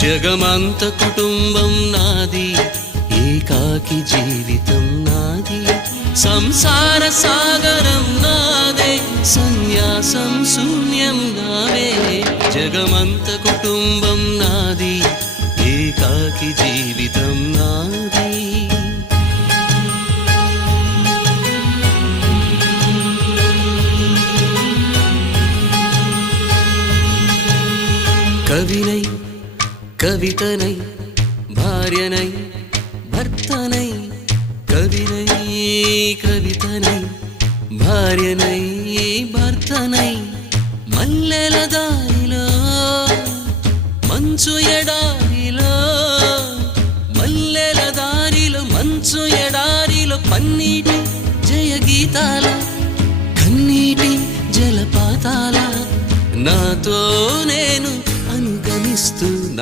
జగమంత కుటుంబం నాది, ఏకాకి జీవితం నాది, సంసార సాగరం నాదే, సన్యాసం శూన్యం నావే. జగమంత కుటుంబం నాది, ఏకాకి జీవితం నాది. కవినై కవితనై భార్యనై భర్తనై, కవినై కవితనై భార్యనై భర్తనై, మల్లెల దారిలో మంచు ఎడారిలో, మల్లెల దారిలో మంచు ఎడారిలో, పన్నీటి జయ గీతాల కన్నీటి జలపాతాల, నాతో నేను అనుగమిస్తూ